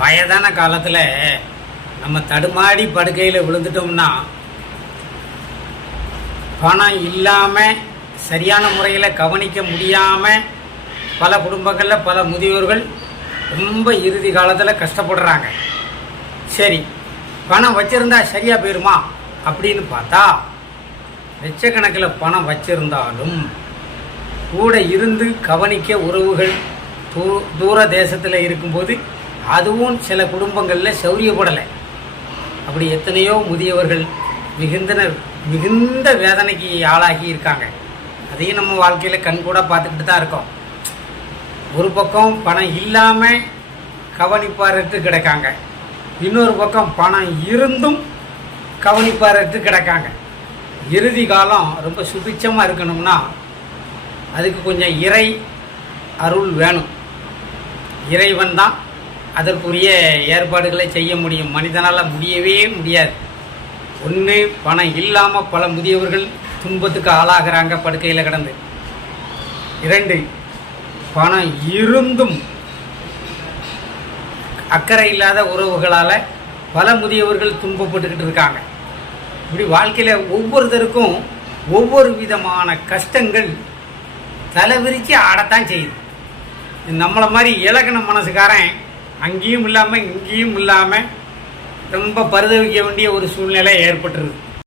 வயதான காலத்தில் நம்ம தடுமாடி படுக்கையில் விழுந்துட்டோம்னா பணம் இல்லாமல் சரியான முறையில் கவனிக்க முடியாமல் பல குடும்பங்களில் பல முதியோர்கள் ரொம்ப இறுதி காலத்தில் கஷ்டப்படுறாங்க. சரி, பணம் வச்சுருந்தா சரியாக போயிருமா அப்படின்னு பார்த்தா, லட்சக்கணக்கில் பணம் வச்சிருந்தாலும் கூட இருந்து கவனிக்க உறவுகள் தூர தேசத்தில் இருக்கும்போது அதுவும் சில குடும்பங்களில் சௌரியப்படலை. அப்படி எத்தனையோ முதியவர்கள் மிகுந்த வேதனைக்கு ஆளாகி இருக்காங்க. அதையும் நம்ம வாழ்க்கையில் கண்கூட பார்த்துக்கிட்டு தான் இருக்கோம். ஒரு பக்கம் பணம் இல்லாமல் கவனிப்பாரற்று கிடக்காங்க, இன்னொரு பக்கம் பணம் இருந்தும் கவனிப்பாரற்று கிடக்காங்க. இறுதி காலம் ரொம்ப சுபிட்சமாக இருக்கணும்னா அதுக்கு கொஞ்சம் இறை அருள் வேணும். இறைவன் தான் அதற்குரிய ஏற்பாடுகளை செய்ய முடியும். மனிதனால் முடியவே முடியாது. ஒன்று, பணம் இல்லாமல் பல முதியவர்கள் துன்பத்துக்கு ஆளாகிறாங்க படுக்கையில் கிடந்து. 2, பணம் இருந்தும் அக்கறை இல்லாத உறவுகளால் பல முதியவர்கள் துன்பப்பட்டுக்கிட்டு இருக்காங்க. இப்படி வாழ்க்கையில் ஒவ்வொருத்தருக்கும் ஒவ்வொரு விதமான கஷ்டங்கள் தலைவிரித்து ஆடத்தான் செய்யுது. நம்மளை மாதிரி இலக்கண மனசுக்காரன் அங்கேயும் இல்லாமல் இங்கேயும் இல்லாமல் ரொம்ப பரிதவிக்க வேண்டிய ஒரு சூழ்நிலை ஏற்பட்டுருது.